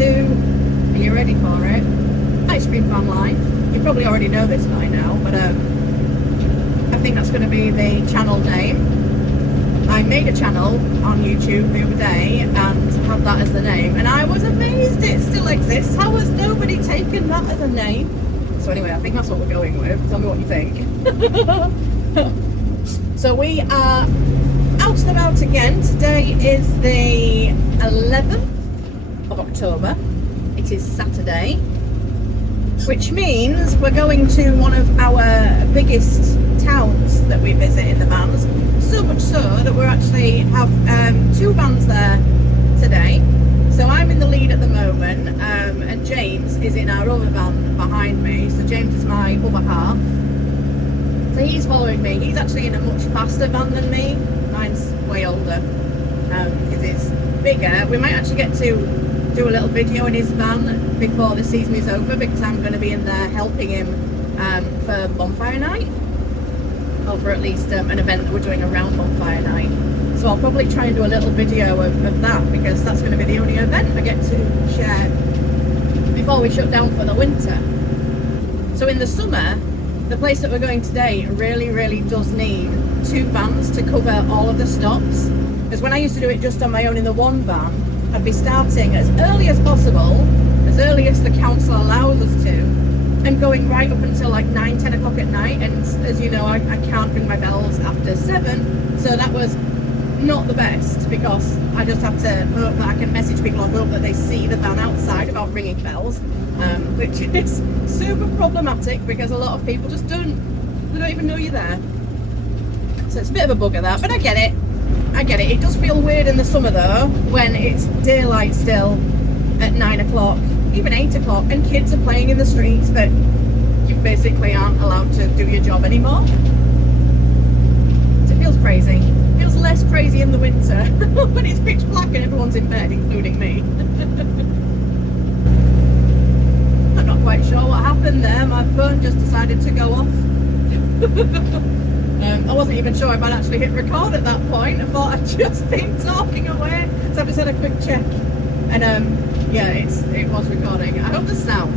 2. Are you ready for it? Ice cream van life. You probably already know this by now, but I think that's going to be the channel name. I made a channel on YouTube the other day and had that as the name, and I was amazed it still exists. How has nobody taken that as a name? So anyway, I think that's what we're going with. Tell me what you think. So we are out and about again. Today is the 11th of October. It is Saturday, which means we're going to one of our biggest towns that we visit in the vans. So much so that we actually have 2 vans there today. So I'm in the lead at the moment, and James is in our other van behind me. So James is my other half. So he's following me. He's actually in a much faster van than me. Mine's way older. Because it's bigger. We might actually get to do a little video in his van before the season is over, because I'm going to be in there helping him for bonfire night, or for at least an event that we're doing around bonfire night. So I'll probably try and do a little video of that, because that's going to be the only event I get to share before we shut down for the winter. So in the summer, the place that we're going today really does need 2 vans to cover all of the stops, because when I used to do it just on my own in the one van, I'd be starting as early as possible, as early as the council allows us to, and going right up until like 9-10 o'clock at night. And as you know, I can't ring my bells after 7, so that was not the best, because I just have to hope that I can message people and hope that they see the van outside without ringing bells, which is super problematic, because a lot of people just don't even know you're there. So it's a bit of a bugger that, but I get it. It does feel weird in the summer though, when it's daylight still at 9 o'clock, even 8 o'clock, and kids are playing in the streets, but you basically aren't allowed to do your job anymore. So it feels crazy. It feels less crazy in the winter when it's pitch black and everyone's in bed, including me. I'm not quite sure what happened there. My phone just decided to go off. I wasn't even sure if I'd actually hit record at that point. I thought I'd just been talking away, so I just had a quick check, and yeah, it was recording. I hope the sound.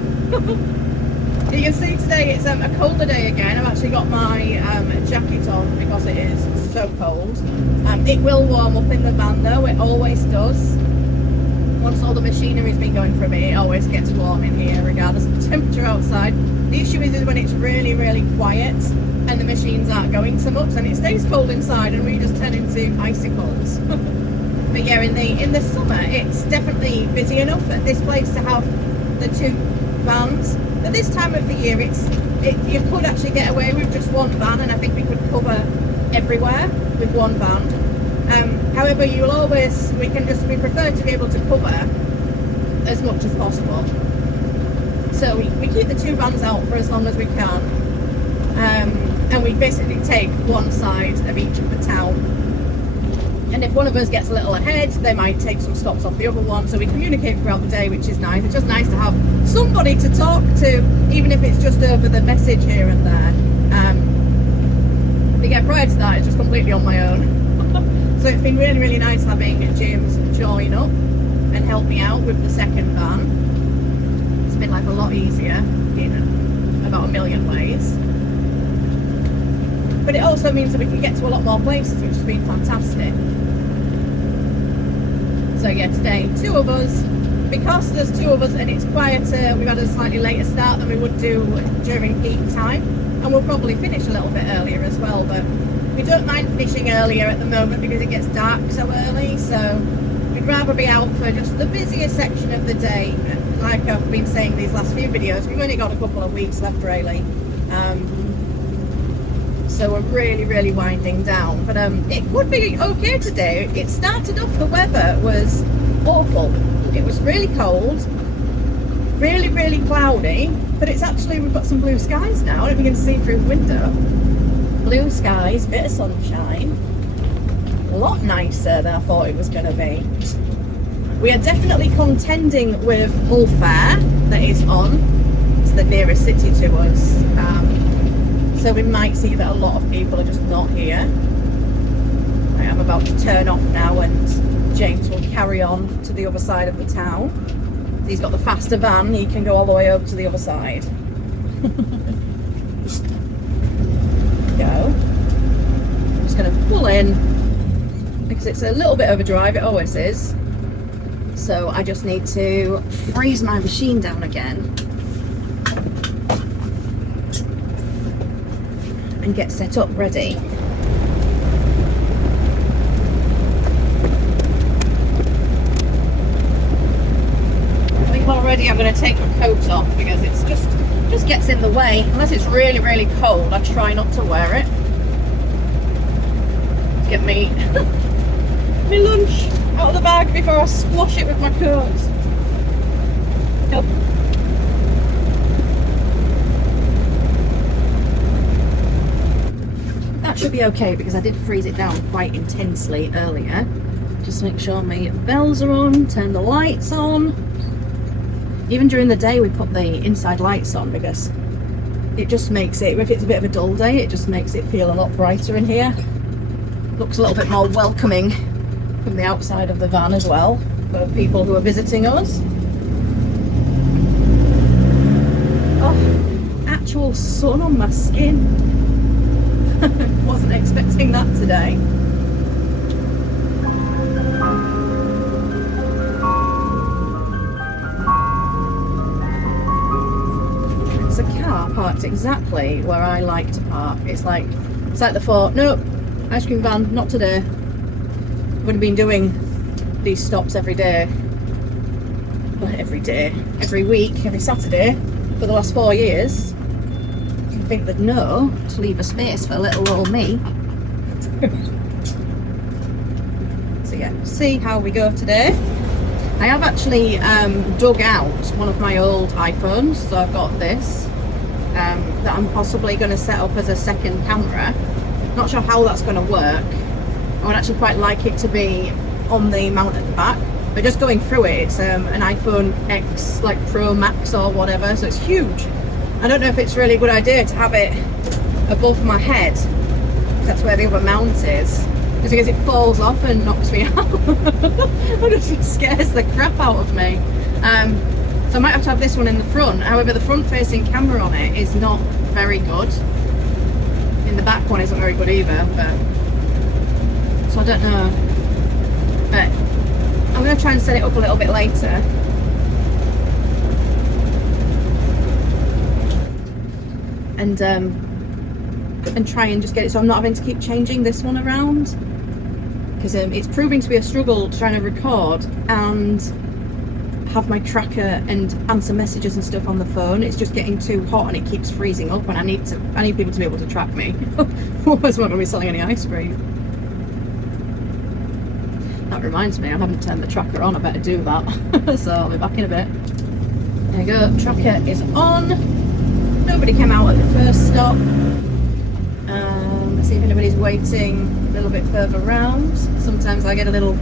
You can see today it's a colder day again. I've actually got my jacket on because it is so cold. It will warm up in the van though, it always does. Once all the machinery's been going for a bit, it always gets warm in here regardless of the temperature outside. The issue is when it's really quiet and the machines aren't going so much, and it stays cold inside and we just turn into icicles. But yeah, in the summer it's definitely busy enough at this place to have the 2 vans. But this time of the year you could actually get away with just one van, and I think we could cover everywhere with one van. However, we prefer to be able to cover as much as possible. So we keep the 2 vans out for as long as we can. And we basically take one side of each of the town, and if one of us gets a little ahead, they might take some stops off the other one, so we communicate throughout the day, which is nice. It's just nice to have somebody to talk to, even if it's just over the message here and there. But yeah, prior to that, it's just completely on my own. So it's been really nice having James join up and help me out with the second van. It's been like a lot easier in about a million ways. But it also means that we can get to a lot more places, which has been fantastic. So yeah, today 2 of us, because there's 2 of us and it's quieter, we've had a slightly later start than we would do during peak time, and we'll probably finish a little bit earlier as well, but we don't mind finishing earlier at the moment because it gets dark so early, so we'd rather be out for just the busiest section of the day. Like I've been saying these last few videos, we've only got a couple of weeks left really. So we're really winding down, but it would be okay today. It started off, the weather was awful. It was really cold, really cloudy, but it's actually, we've got some blue skies now. I don't know if you can see through the window. Blue skies, bit of sunshine, a lot nicer than I thought it was going to be. We are definitely contending with Hull Fair that is on. It's the nearest city to us. So we might see that a lot of people are just not here. I am about to turn off now and James will carry on to the other side of the town. He's got the faster van, he can go all the way over to the other side. Go. I'm just going to pull in because it's a little bit of a drive, it always is. So I just need to freeze my machine down again and get set up ready. I think already I'm going to take my coat off because it's just gets in the way. Unless it's really, really cold, I try not to wear it. Let's get me my lunch out of the bag before I squash it with my coat. Yep. That should be okay because I did freeze it down quite intensely earlier. Just make sure my bells are on, turn the lights on. Even during the day we put the inside lights on because it just makes it, if it's a bit of a dull day, it just makes it feel a lot brighter in here. Looks a little bit more welcoming from the outside of the van as well for people who are visiting us. Oh, actual sun on my skin. Wasn't expecting that today. It's a car parked exactly where I like to park. It's like the thought, nope, ice cream van, not today. I'm going to be doing these stops every day. Well, every day, every week, every Saturday for the last 4 years. I think they'd know to leave a space for little old me. So yeah, see how we go today. I have actually dug out one of my old iPhones, so I've got this that I'm possibly going to set up as a second camera. Not sure how that's going to work. I would actually quite like it to be on the mount at the back, but just going through it, it's an iPhone X, like Pro Max or whatever, so it's huge. I don't know if it's really a good idea to have it above my head. That's where the other mount is. Just because it falls off and knocks me out. It just scares the crap out of me. So I might have to have this one in the front. However, the front-facing camera on it is not very good. And the back one isn't very good either. But so I don't know. But I'm going to try and set it up a little bit later. And try and just get it so I'm not having to keep changing this one around, because it's proving to be a struggle trying to record and have my tracker and answer messages and stuff on the phone. It's just getting too hot and it keeps freezing up, and I need people to be able to track me. Otherwise I'm not going to be selling any ice cream. That reminds me, I haven't turned the tracker on. I better do that. So I'll be back in a bit. There you go, tracker is on. Nobody came out at the first stop. Let's see if anybody's waiting a little bit further round. Sometimes I get a little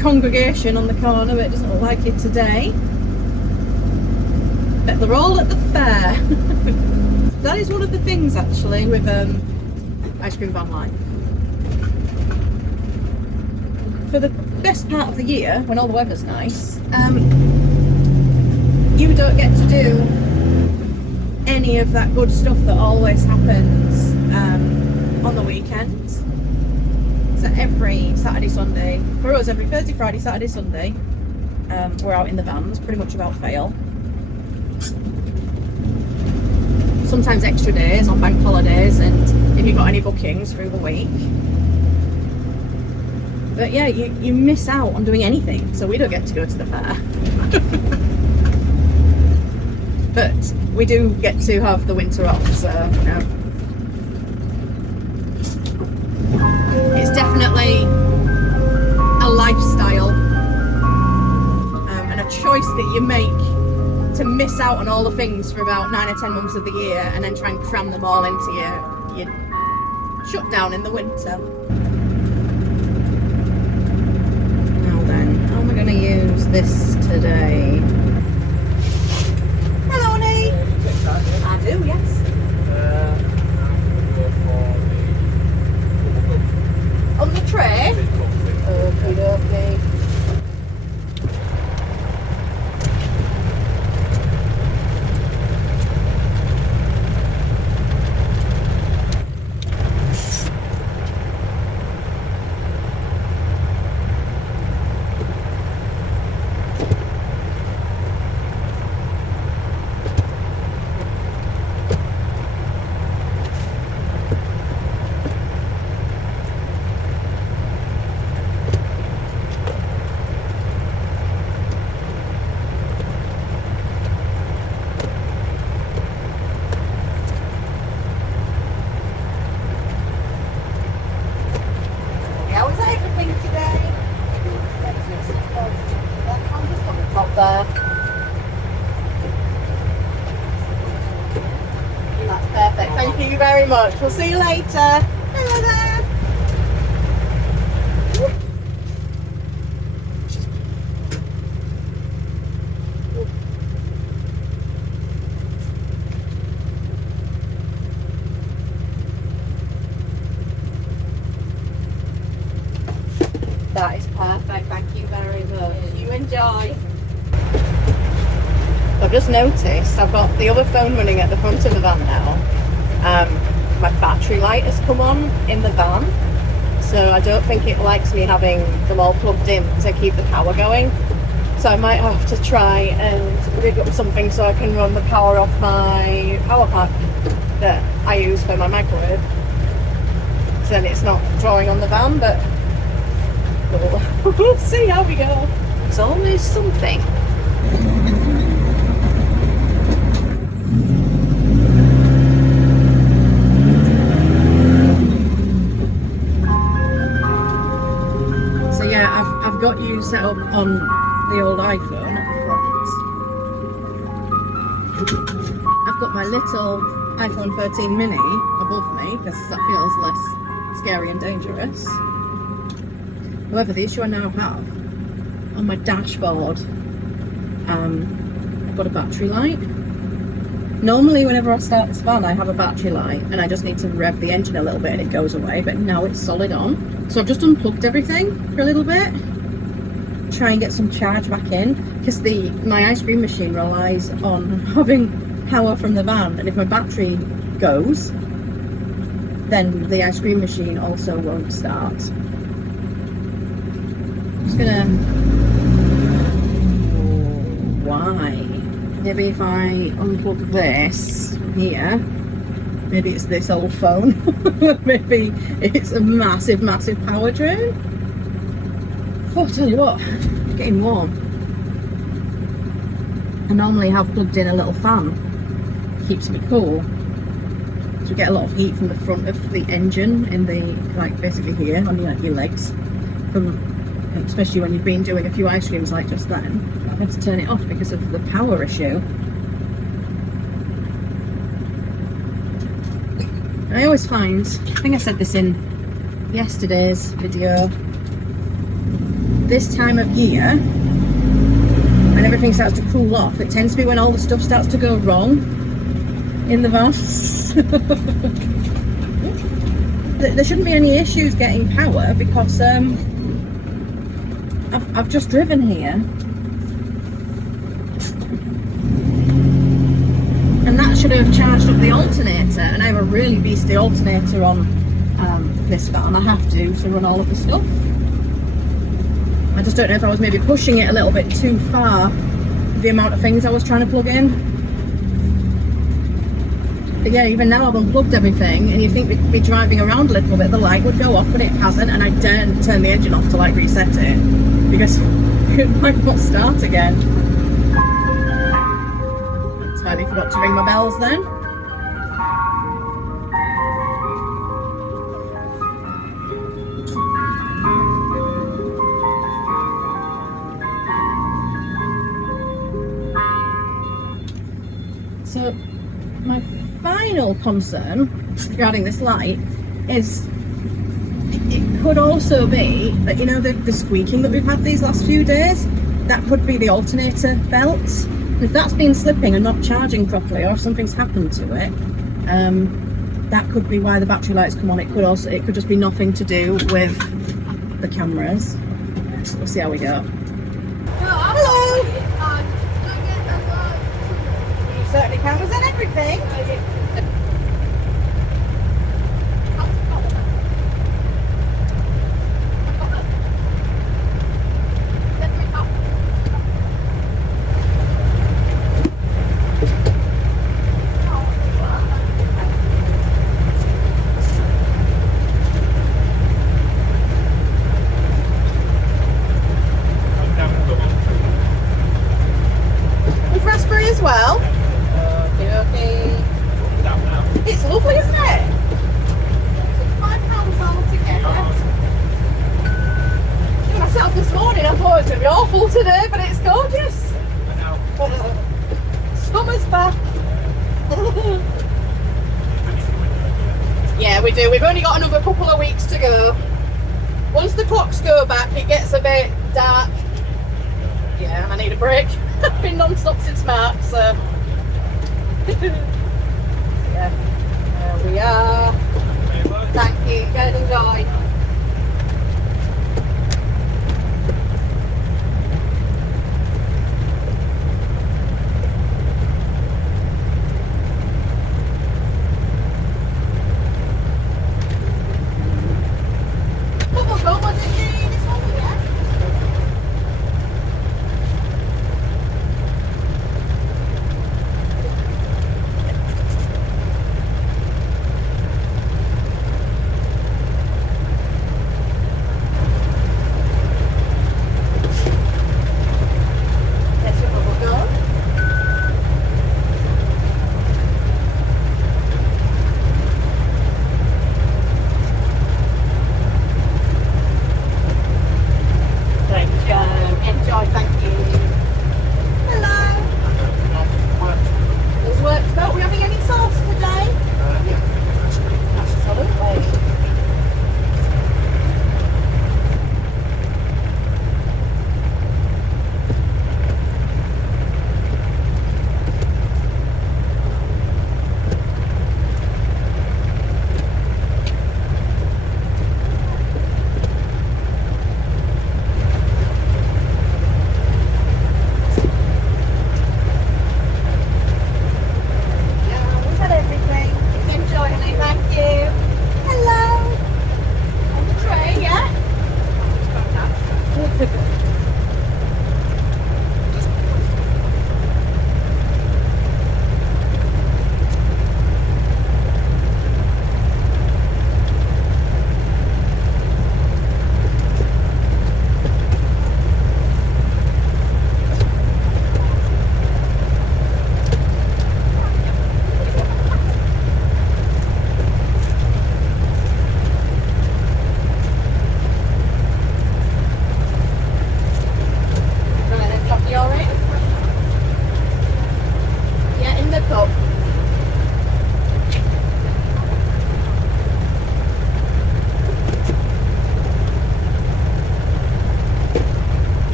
congregation on the corner, but it doesn't look like it today. But they're all at the fair. That is one of the things actually with ice cream van life. For the best part of the year, when all the weather's nice, you don't get to do any of that good stuff that always happens on the weekend. So every Saturday, Sunday, for us every Thursday, Friday, Saturday, Sunday, we're out in the vans, pretty much without fail. Sometimes extra days on bank holidays, and if you've got any bookings through the week. But yeah, you miss out on doing anything, so we don't get to go to the fair. But we do get to have the winter off, so you know. It's definitely a lifestyle and a choice that you make to miss out on all the things for about 9 or 10 months of the year and then try and cram them all into your shutdown in the winter. Now then, how am I going to use this today? I do, yes. On the tray? Okay. there. That's perfect. Thank you very much. We'll see you later. Hello there. That is perfect. Thank you very much. You enjoy. I've just noticed I've got the other phone running at the front of the van now. My battery light has come on in the van, so I don't think it likes me having them all plugged in to keep the power going. So I might have to try and rig up something so I can run the power off my power pack that I use for my microwave. So then it's not drawing on the van, but we'll see how we go. It's always something. So yeah, I've got you set up on the old iPhone at the front. I've got my little iPhone 13 mini above me because that feels less scary and dangerous. However, the issue I now have on my dashboard, I've got a battery light. Normally whenever I start this van I have a battery light and I just need to rev the engine a little bit and it goes away, but now it's solid on. So I've just unplugged everything for a little bit, try and get some charge back in, because my ice cream machine relies on having power from the van, and if my battery goes then the ice cream machine also won't start. Just gonna, why? Maybe if I unplug this here, maybe it's this old phone. Maybe it's a massive power drain. Oh, I'll tell you what, it's getting warm. I normally have plugged in a little fan, it keeps me cool. So we get a lot of heat from the front of the engine in the, like basically here on your legs, especially when you've been doing a few ice creams like just then. I've had to turn it off because of the power issue. And I always find, I think I said this in yesterday's video, this time of year, when everything starts to cool off, it tends to be when all the stuff starts to go wrong in the vans. There shouldn't be any issues getting power because I've just driven here and that should have charged up the alternator, and I have a really beastly alternator on this van. I have to run all of the stuff. I just don't know if I was maybe pushing it a little bit too far, the amount of things I was trying to plug in. But yeah, even now I've unplugged everything, and you think we'd be driving around a little bit, the light would go off, but it hasn't, and I daren't turn the engine off to like reset it, because it might not start again. Entirely forgot to ring my bells then. So my final concern regarding this light is it could also be that, you know, the squeaking that we've had these last few days, that could be the alternator belt. And if that's been slipping and not charging properly, or if something's happened to it, that could be why the battery lights come on. It could just be nothing to do with the cameras. We'll see how we go. Hello! Certainly cameras and everything. With raspberry as well. Okay. It's lovely, isn't it? £5 altogether. Myself this morning, I thought it was going to be awful today, but it's gorgeous. do. We've only got another couple of weeks to go. Once the clocks go back, it gets a bit dark. Yeah, and I need a break. I've been non-stop since March, so. Yeah, there we are. Thank you. Go and enjoy.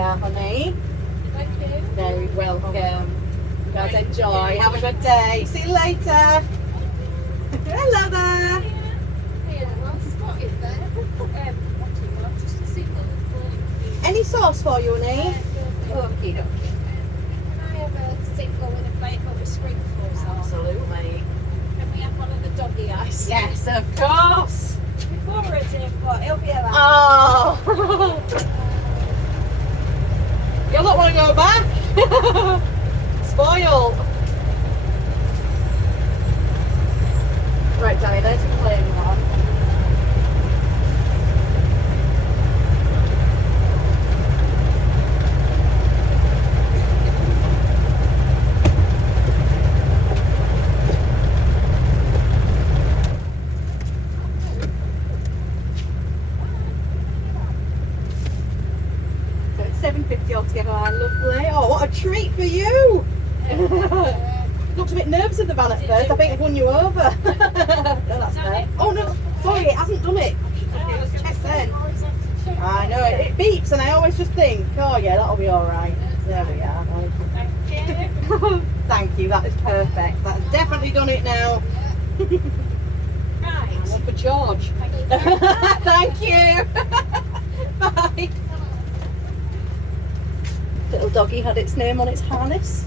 Honey. Thank you. Very welcome. You guys enjoy. Have a good day. See you later. Hello there. Any sauce for you, honey? Okie dokie. Can I have a single with a plate but with sprinkles on? Absolutely. Can we have one of the doggy eyes? Yes, of course. Before it's in, but it'll be allowed. Oh. You'll not want to go back. Spoiled. Right, Danny, there's the plain one. So it's £7.50 altogether. Oh, lovely. Oh, what a treat for you. Looked a bit nervous at the van at first. I think it won you over. No, that's fair. Oh no, sorry, it hasn't done it. Okay, let's check then. I know, it beeps and I always just think, oh yeah, that'll be alright. There we are. Thank you. Thank you, that is perfect. That's definitely done it now. Right. One for George. Thank you very much. Thank you. Bye. Little doggy had its name on its harness.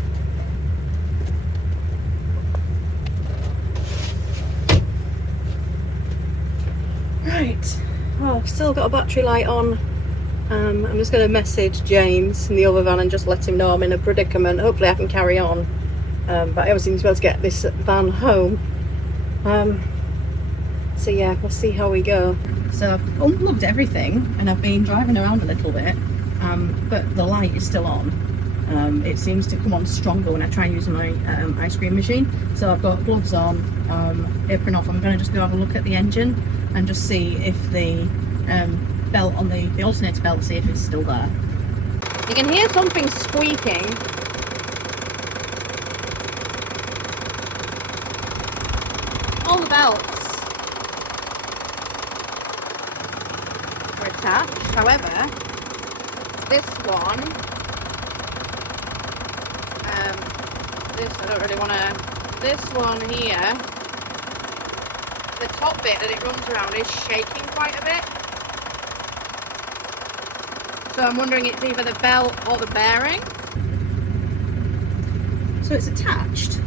Right. Oh, I've still got a battery light on. I'm just going to message James in the other van and just let him know I'm in a predicament. Hopefully I can carry on. But I obviously need to be able to get this van home. So yeah, we'll see how we go. So I've unplugged everything and I've been driving around a little bit, but the light is still on. It seems to come on stronger when I try and use my ice cream machine. So I've got gloves on, apron off. I'm going to just go have a look at the engine and just see if the belt on the alternator belt, see if it's still there. You can hear something squeaking. All the belts are attached. However, this one, I don't really want to. This one here, the top bit that it runs around is shaking quite a bit. So I'm wondering it's either the belt or the bearing. So it's attached.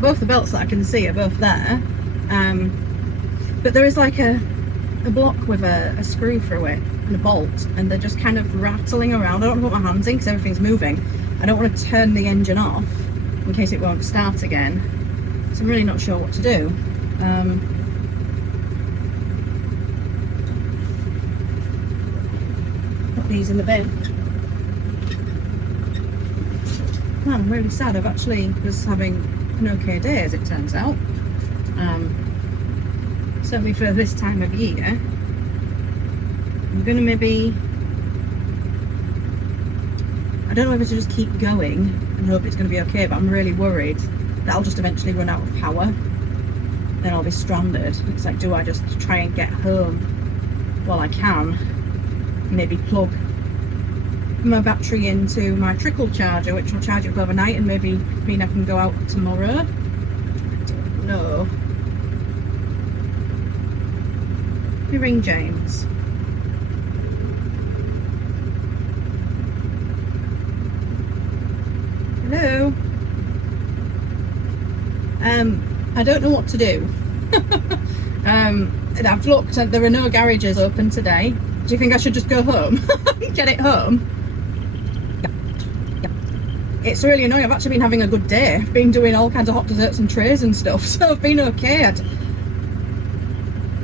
Both the belts that I can see are both there. But there is like a block with a screw through it and a bolt, and they're just kind of rattling around. I don't want to put my hands in because everything's moving. I don't want to turn the engine off in case it won't start again. So I'm really not sure what to do. Put these in the bin. Man, I'm really sad. I've actually was having an okay day, as it turns out. Certainly for this time of year. I'm gonna maybe, I don't know whether to just keep going and hope it's gonna be okay, but I'm really worried that I'll just eventually run out of power. Then I'll be stranded. It's like, do I just try and get home while I can? Maybe plug my battery into my trickle charger, which will charge it overnight and maybe mean I can go out tomorrow. I don't know. Let me ring James. Hello. I don't know what to do. I've looked and there are no garages open today. Do you think I should just go home? Get it home? It's really annoying. I've actually been having a good day. I've been doing all kinds of hot desserts and trays and stuff, so I've been okay.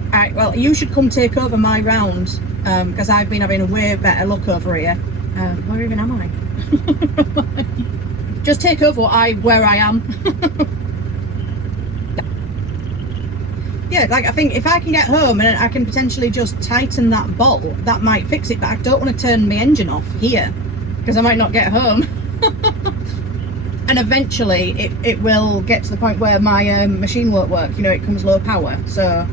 Alright, well, you should come take over my round, because I've been having a way better look over here. Where even am I? Just take over where I am. Yeah, like I think if I can get home and I can potentially just tighten that bolt, that might fix it, but I don't want to turn my engine off here because I might not get home. And eventually it will get to the point where my machine won't work, you know, it comes low power. So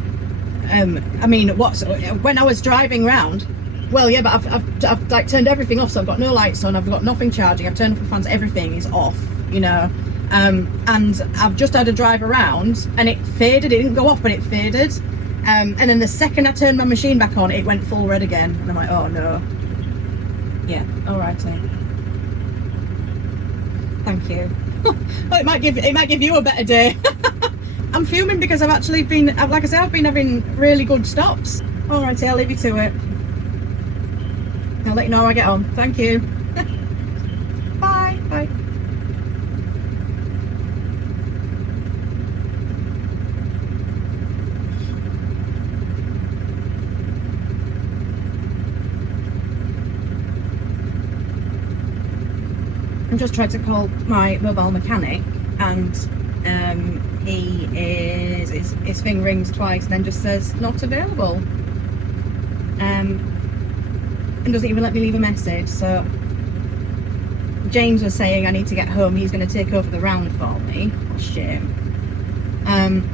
I mean, when I was driving round, well, yeah, but I've like turned everything off, so I've got no lights on, I've got nothing charging, I've turned off the fans, everything is off, you know. And I've just had a drive around and it faded. It didn't go off, but it faded. And then the second I turned my machine back on, it went full red again. And I'm like, oh no. Yeah, alrighty. Thank you. Well, it might give you a better day. I'm fuming because I've actually been, like I said, I've been having really good stops. Alrighty, I'll leave you to it. I'll let you know how I get on. Thank you. Bye. Bye. I'm just trying to call my mobile mechanic, and his thing rings twice and then just says not available, and doesn't even let me leave a message. So James was saying I need to get home. He's going to take over the round for me. What a shame.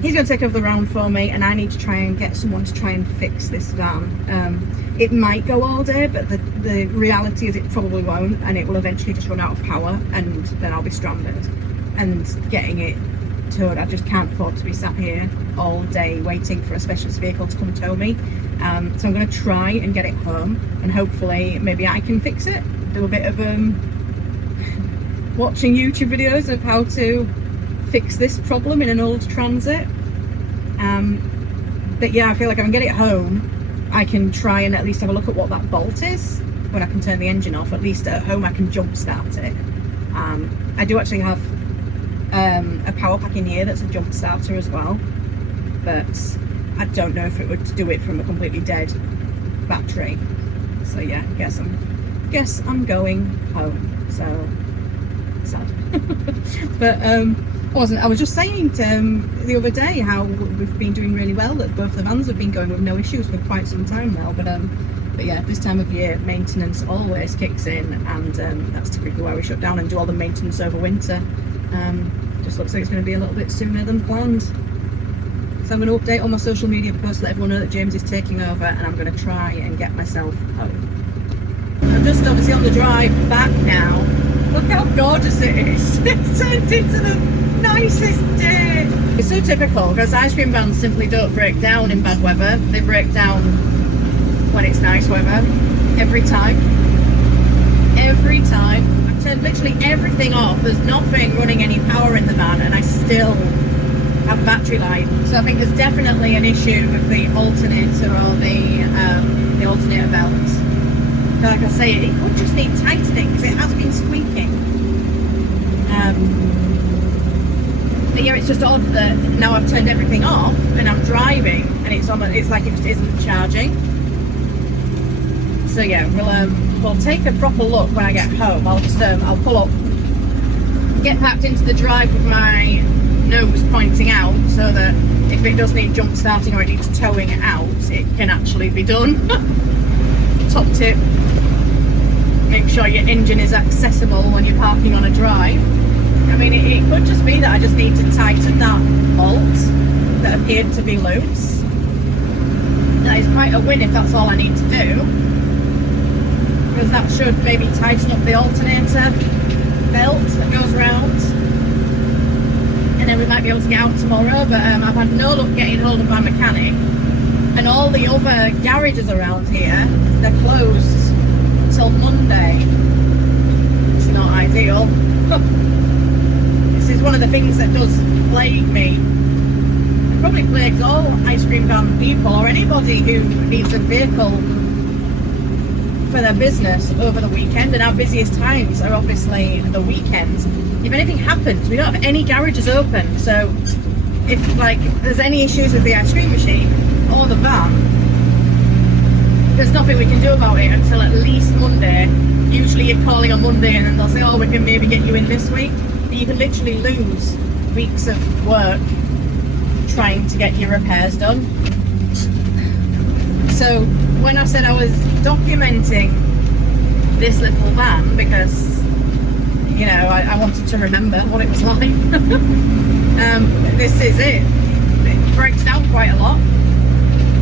He's going to take over the round for me, and I need to try and get someone to try and fix this van. It might go all day, but the reality is it probably won't, and it will eventually just run out of power, and then I'll be stranded. And getting it towed. I just can't afford to be sat here all day waiting for a specialist vehicle to come tow me. So I'm going to try and get it home, and hopefully maybe I can fix it. Do a bit of watching YouTube videos of how to fix this problem in an old Transit. But yeah, I feel like if I can get it home, I can try and at least have a look at what that bolt is when I can turn the engine off. At least at home I can jump start it. I do actually have a power pack in here that's a jump starter as well, but I don't know if it would do it from a completely dead battery. So yeah, guess I'm going home. So sad. But I was just saying the other day how we've been doing really well, that both the vans have been going with no issues for quite some time now. But yeah, this time of year maintenance always kicks in, and that's typically why we shut down and do all the maintenance over winter. Just looks like it's going to be a little bit sooner than planned. So I'm going to update all my social media posts, let everyone know that James is taking over, and I'm going to try and get myself home. I'm just obviously on the drive back now. Look how gorgeous it is. It's turned into the nicest day. It's so typical because ice cream vans simply don't break down in bad weather. They break down when it's nice weather. Every time. Every time. I've turned literally everything off. There's nothing running any power in the van, and I still have battery life. So I think there's definitely an issue with the alternator or the alternator belt. Like I say, it would just need tightening because it has been squeaking. But yeah, it's just odd that now I've turned everything off and I'm driving and it's like it just isn't charging. So yeah, we'll take a proper look when I get home. I'll pull up, get packed into the drive with my nose pointing out, so that if it does need jump starting or it needs towing it out, it can actually be done. Top tip: make sure your engine is accessible when you're parking on a drive. I mean, it could just be that I just need to tighten that bolt that appeared to be loose. That is quite a win if that's all I need to do, because that should maybe tighten up the alternator belt that goes round, and then we might be able to get out tomorrow. But I've had no luck getting hold of my mechanic, and all the other garages around here, they're closed till Monday. It's not ideal. This is one of the things that does plague me. It probably plagues all ice cream van people or anybody who needs a vehicle for their business over the weekend, and our busiest times are obviously the weekends. If anything happens, we don't have any garages open, so if like there's any issues with the ice cream machine or the van, there's nothing we can do about it until at least Monday. Usually you're calling on Monday and then they'll say, oh, we can maybe get you in this week. But you can literally lose weeks of work trying to get your repairs done. So when I said I was documenting this little van, because you know I wanted to remember what it was like, this is it. It breaks down quite a lot.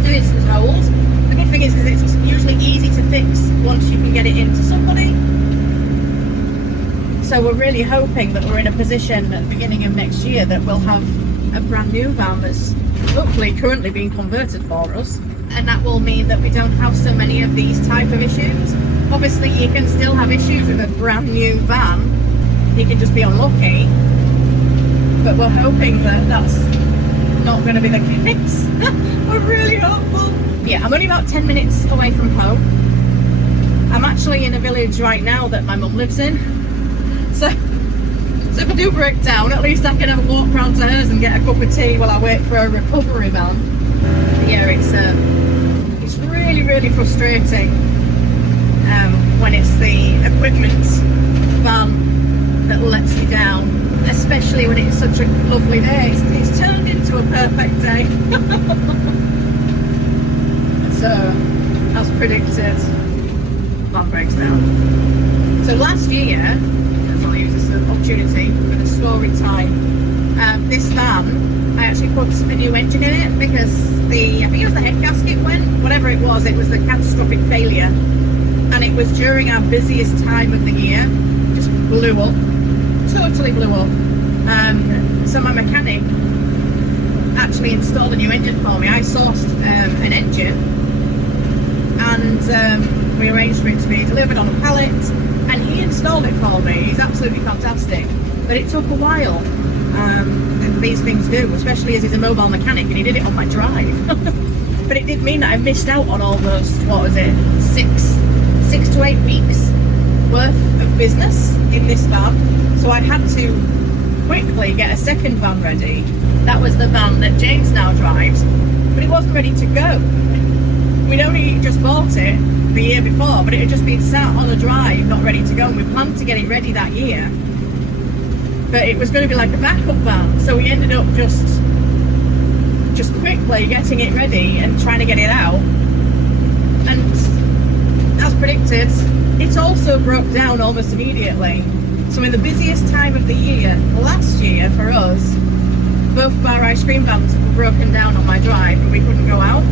This is old. The good thing is it's usually easy to fix once you can get it into somebody. So we're really hoping that we're in a position at the beginning of next year that we'll have a brand new van that's hopefully currently being converted for us, and that will mean that we don't have so many of these type of issues. Obviously you can still have issues with a brand new van, you can just be unlucky, but we're hoping that that's not going to be the case. We're really hopeful. Yeah, I'm only about 10 minutes away from home. I'm actually in a village right now that my mum lives in. So if I do break down, at least I can have a walk round to hers and get a cup of tea while I wait for a recovery van. But yeah, it's really, really frustrating when it's the equipment van that lets you down, especially when it's such a lovely day. It's turned into a perfect day. So, as predicted, van breaks down. So last year, I'll use this opportunity for the story time. This van, I actually put a new engine in it because I think it was the head gasket went, whatever it was the catastrophic failure. And it was during our busiest time of the year. Just blew up, totally blew up. So my mechanic actually installed a new engine for me. I sourced an engine, and we arranged for it to be delivered on a pallet, and he installed it for me. He's absolutely fantastic, but it took a while, and these things do, especially as he's a mobile mechanic, and he did it on my drive. But it did mean that I missed out on all those, what was it, six to 8 weeks worth of business in this van. So I had to quickly get a second van ready. That was the van that James now drives, but it wasn't ready to go. We'd only just bought it the year before, but it had just been sat on a drive, not ready to go, and we planned to get it ready that year. But it was going to be like a backup van, so we ended up just quickly getting it ready and trying to get it out. And as predicted, it also broke down almost immediately. So in the busiest time of the year, last year for us, both of our ice cream vans were broken down on my drive and we couldn't go out.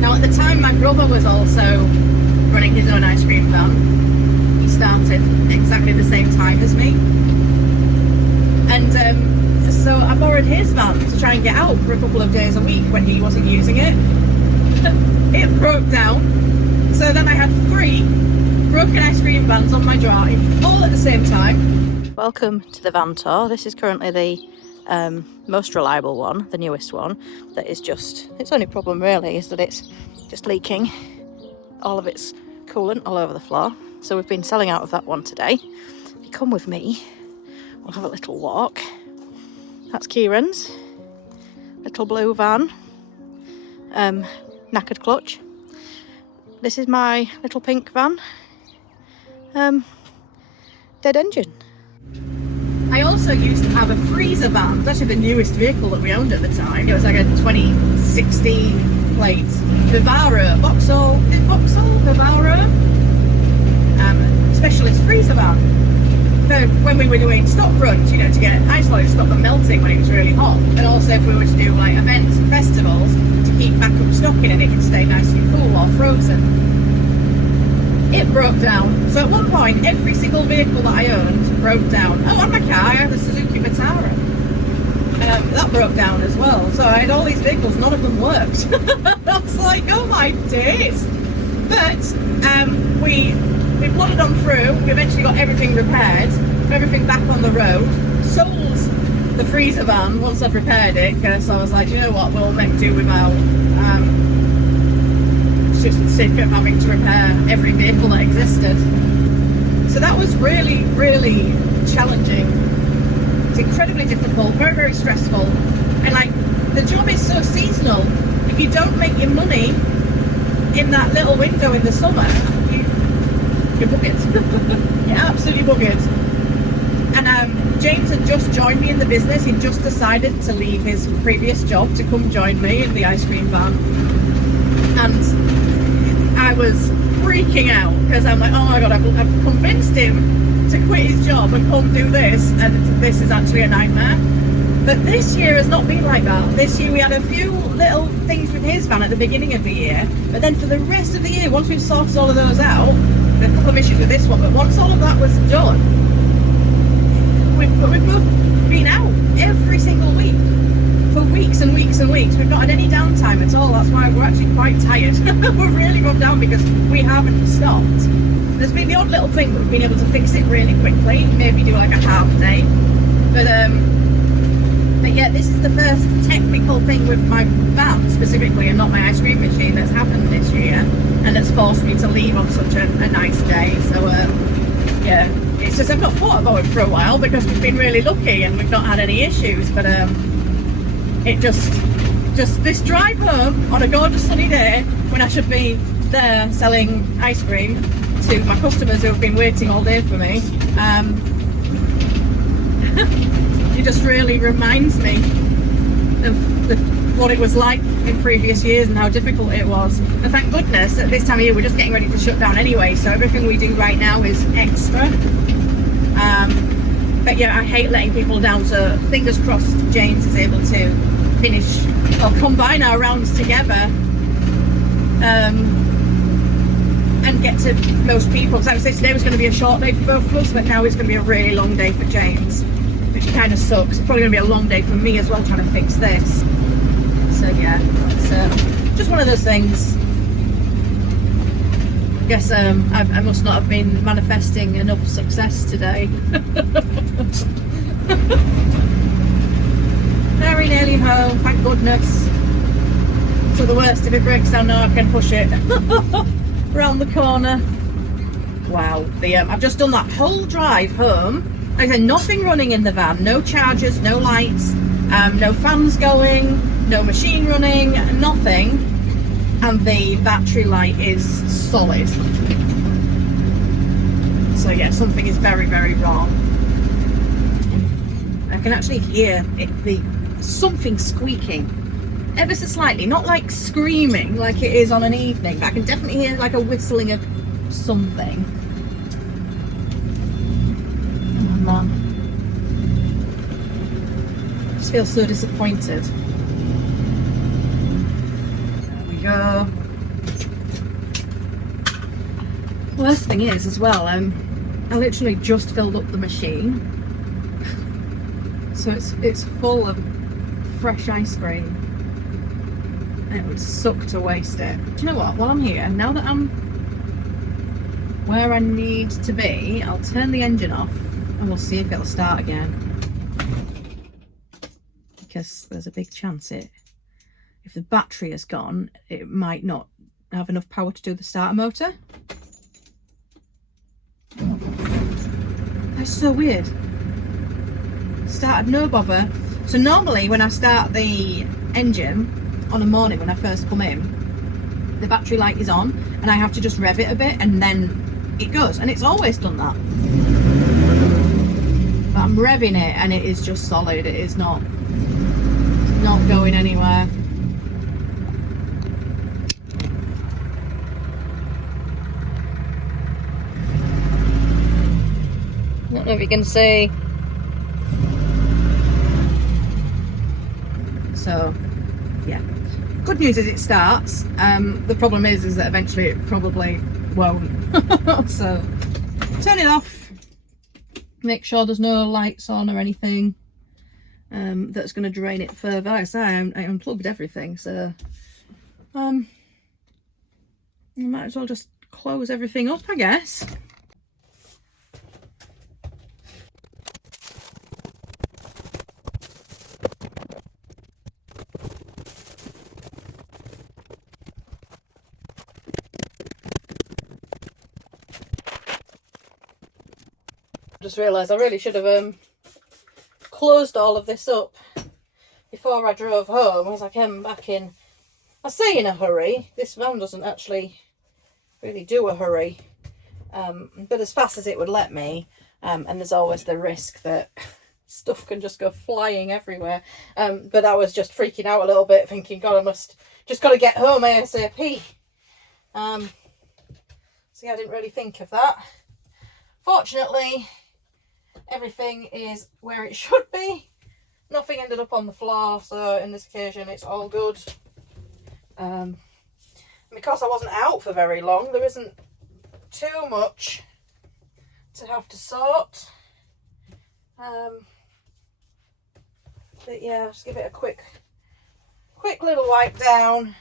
Now at the time my brother was also running his own ice cream van. He started exactly the same time as me. And so I borrowed his van to try and get out for a couple of days a week when he wasn't using it. It broke down. So then I had 3 broken ice cream vans on my drive, all at the same time. Welcome to the van tour. This is currently the most reliable one, the newest one, that is just, its only problem really is that it's just leaking all of its coolant all over the floor. So we've been selling out of that one today. If you come with me, we'll have a little walk. That's Kieran's little blue van, knackered clutch. This is my little pink van, dead engine. I also used to have a freezer van. It's actually the newest vehicle that we owned at the time. It was like a 2016 plate Vivaro, Vauxhall Vivaro specialist freezer van. For when we were doing stock runs, you know, to get ice water to stop them melting when it was really hot, and also if we were to do like events and festivals to keep backup stocking and it can stay nice and cool or frozen. It broke down. So at one point, every single vehicle that I owned broke down. Oh, on my car, I had a Suzuki Vitara. That broke down as well. So I had all these vehicles, none of them worked. I was like, oh my days. But we plodded on through. We eventually got everything repaired, everything back on the road. Sold the freezer van once I'd repaired it, because I was like, you know what, we'll make do without. Just sick of having to repair every vehicle that existed. So that was really, really challenging. It's incredibly difficult, very, very stressful. And like, the job is so seasonal. If you don't make your money in that little window in the summer, you're buggered. You're absolutely buggered. And James had just joined me in the business. He'd just decided to leave his previous job to come join me in the ice cream van. And I was freaking out because I'm like, oh my god, I've convinced him to quit his job and come do this, and this is actually a nightmare. But this year has not been like that. This year we had a few little things with his van at the beginning of the year, but then for the rest of the year, once we've sorted all of those out, there are a couple of issues with this one, but once all of that was done, we've both been out every single week for weeks and weeks and weeks. We've not had any downtime at all. That's why we're actually quite tired. We're really run down because we haven't stopped. There's been the odd little thing that we've been able to fix it really quickly, maybe do like a half day, but yeah, this is the first technical thing with my van specifically, and not my ice cream machine, that's happened this year, and that's forced me to leave on such a nice day. So yeah, it's just I've not thought about it for a while because we've been really lucky and we've not had any issues, but it just this drive home on a gorgeous sunny day when I should be there selling ice cream to my customers who have been waiting all day for me, it just really reminds me of what it was like in previous years and how difficult it was. And thank goodness at this time of year we're just getting ready to shut down anyway, so everything we do right now is extra. But yeah, I hate letting people down, so fingers crossed James is able to finish or combine our rounds together and get to most people. So I would say today was going to be a short day for both of us, but now it's going to be a really long day for James. which kind of sucks. It's probably going to be a long day for me as well trying to fix this. So yeah, it's just one of those things. I guess I must not have been manifesting enough success today. Very nearly home, thank goodness. So the worst, if it breaks down now, I can push it round the corner. Wow, I've just done that whole drive home. Like I said, nothing running in the van, no chargers, no lights, no fans going, no machine running, nothing. And the battery light is solid. So yeah, something is very, very wrong. I can actually hear something squeaking ever so slightly, not like screaming like it is on an evening, but I can definitely hear like a whistling of something. Oh man, I just feel so disappointed. There we go. Worst thing is as well, I literally just filled up the machine, so it's full of fresh ice cream. It would suck to waste it. Do you know what? While I'm here, now that I'm where I need to be, I'll turn the engine off and we'll see if it'll start again. Because there's a big chance if the battery is gone, it might not have enough power to do the starter motor. That's so weird. Started no bother. So normally when I start the engine on a morning when I first come in, the battery light is on and I have to just rev it a bit and then it goes, and it's always done that. But I'm revving it and it is just solid. It is not going anywhere. I don't know if you can see. So yeah, good news is it starts. The problem is that eventually it probably won't. So turn it off, make sure there's no lights on or anything that's going to drain it further. Like I say, I unplugged everything, so I might as well just close everything up, I guess. Just realised I really should have closed all of this up before I drove home, as I came back in. I say in a hurry. This van doesn't actually really do a hurry, but as fast as it would let me, and there's always the risk that stuff can just go flying everywhere. But I was just freaking out a little bit, thinking, God, I must just got to get home ASAP. So yeah, I didn't really think of that. Fortunately, everything is where it should be. Nothing ended up on the floor, so in this occasion it's all good. Because I wasn't out for very long, there isn't too much to have to sort. But yeah, just give it a quick little wipe down.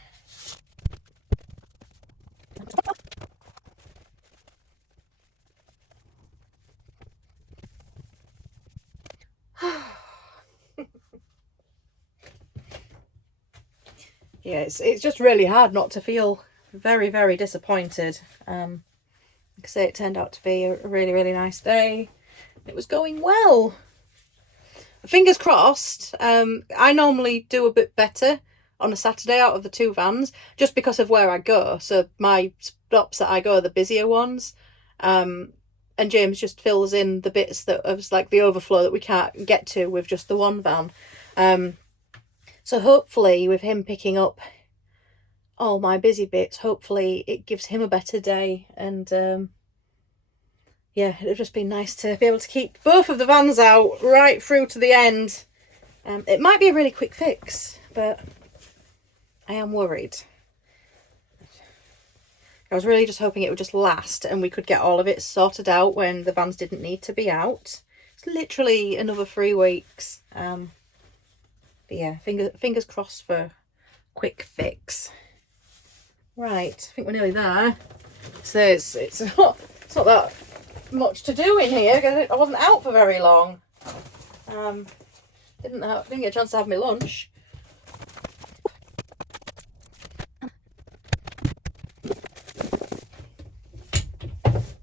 Yeah, it's just really hard not to feel very, very disappointed. Like I say, it turned out to be a really, really nice day. It was going well. Fingers crossed. I normally do a bit better on a Saturday out of the two vans, just because of where I go. So my stops that I go are the busier ones. And James just fills in the bits that was like the overflow that we can't get to with just the one van. So hopefully with him picking up all my busy bits, hopefully it gives him a better day. And yeah, it'd just be nice to be able to keep both of the vans out right through to the end. It might be a really quick fix, but I am worried. I was really just hoping it would just last and we could get all of it sorted out when the vans didn't need to be out. It's literally another 3 weeks. But yeah, fingers crossed for a quick fix. Right, I think we're nearly there. So it's not that much to do in here because I wasn't out for very long. Didn't get a chance to have my lunch.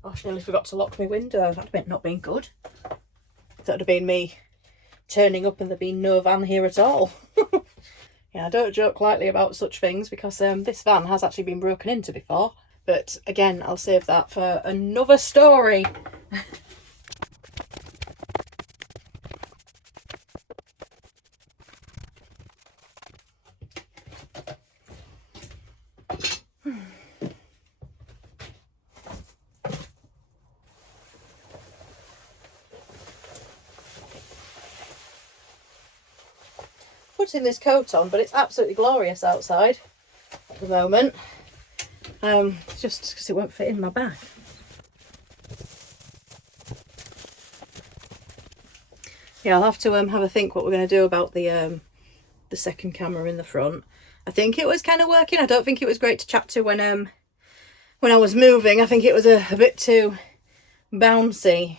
Oh, I nearly forgot to lock my window. That'd have not been good. That would have been me turning up and there being no van here at all. Yeah, I don't joke lightly about such things because this van has actually been broken into before. But again, I'll save that for another story. Putting this coat on, but it's absolutely glorious outside at the moment. Just because it won't fit in my bag. Yeah, I'll have to have a think what we're going to do about the second camera in the front. I think it was kind of working. I don't think it was great to chat to when I was moving. I think it was a bit too bouncy.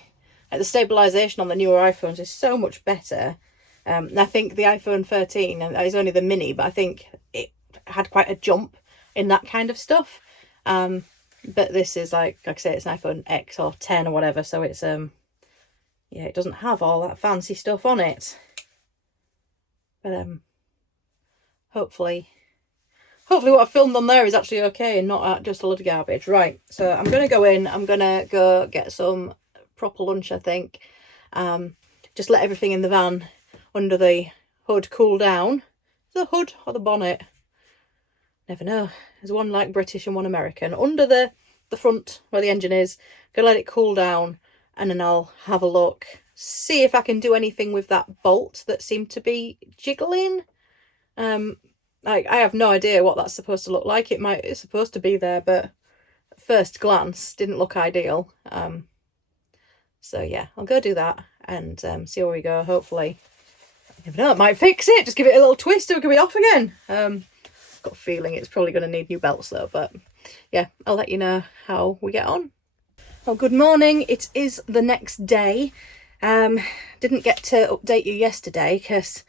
Like the stabilisation on the newer iPhones is so much better. I think the iPhone 13 is only the mini, but I think it had quite a jump in that kind of stuff. But this is like I say, it's an iPhone X or 10 or whatever, so it's yeah, it doesn't have all that fancy stuff on it. But hopefully what I filmed on there is actually okay and not just a lot of garbage. Right, so I'm gonna go in. I'm gonna go get some proper lunch, I think. Just let everything in the van under the hood cool down. The hood or the bonnet? Never know. There's one like British and one American. Under the front where the engine is. Gonna let it cool down and then I'll have a look. See if I can do anything with that bolt that seemed to be jiggling. I have no idea what that's supposed to look like. It's supposed to be there, but at first glance didn't look ideal. So yeah, I'll go do that and see where we go. Hopefully, you never know, it might fix it. Just give it a little twist and we can be off again. Got a feeling it's probably going to need new belts though, but yeah, I'll let you know how we get on. Well, good morning. It is the next day. Didn't get to update you yesterday because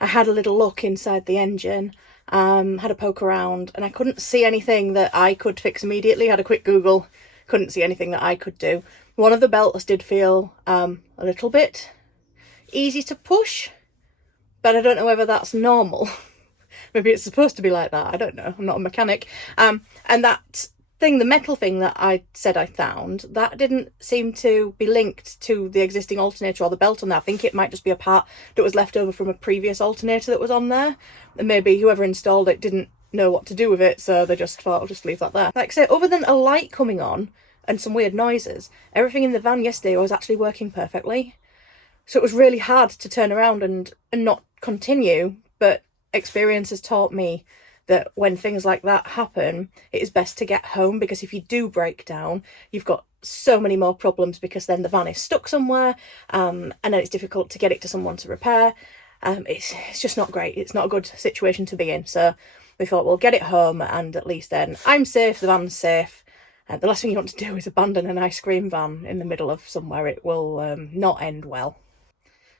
I had a little look inside the engine, had a poke around, and I couldn't see anything that I could fix immediately. Had a quick Google, couldn't see anything that I could do. One of the belts did feel a little bit easy to push, but I don't know whether that's normal. Maybe it's supposed to be like that. I don't know. I'm not a mechanic. And that thing, the metal thing that I said I found, that didn't seem to be linked to the existing alternator or the belt on there. I think it might just be a part that was left over from a previous alternator that was on there. And maybe whoever installed it didn't know what to do with it, so they just thought, I'll just leave that there. Like I say, other than a light coming on and some weird noises, everything in the van yesterday was actually working perfectly. So it was really hard to turn around and not continue, but experience has taught me that when things like that happen, it is best to get home, because if you do break down, you've got so many more problems, because then the van is stuck somewhere, and then it's difficult to get it to someone to repair. It's just not great. It's not a good situation to be in. So we thought, we'll get it home, and at least then I'm safe, the van's safe. The last thing you want to do is abandon an ice cream van in the middle of somewhere. It will not end well.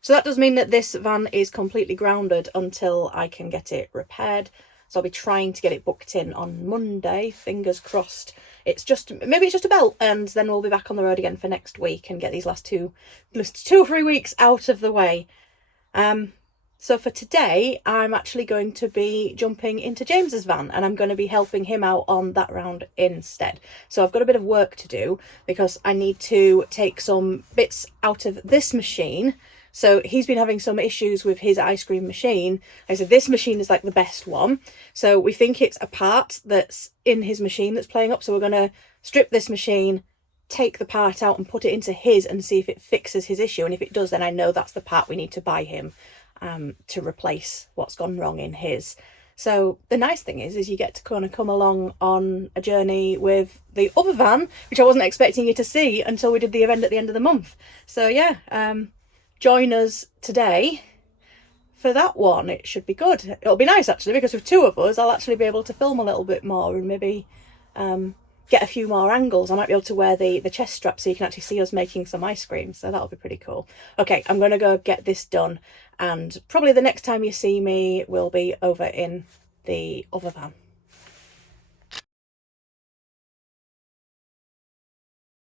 So that does mean that this van is completely grounded until I can get it repaired. So I'll be trying to get it booked in on Monday, fingers crossed. Maybe it's just a belt, and then we'll be back on the road again for next week and get these last 2 or 3 weeks out of the way. So for today, I'm actually going to be jumping into James's van, and I'm going to be helping him out on that round instead. So I've got a bit of work to do because I need to take some bits out of this machine. So he's been having some issues with his ice cream machine. I said this machine is like the best one. So we think it's a part that's in his machine that's playing up. So we're going to strip this machine, take the part out and put it into his and see if it fixes his issue. And if it does, then I know that's the part we need to buy him to replace what's gone wrong in his. So the nice thing is you get to kind of come along on a journey with the other van, which I wasn't expecting you to see until we did the event at the end of the month. So yeah, join us today for that one. It should be good. It'll be nice actually, because with two of us I'll actually be able to film a little bit more and maybe get a few more angles. I might be able to wear the chest strap so you can actually see us making some ice cream, so that'll be pretty cool. Okay, I'm gonna go get this done, and probably the next time you see me will be over in the other van.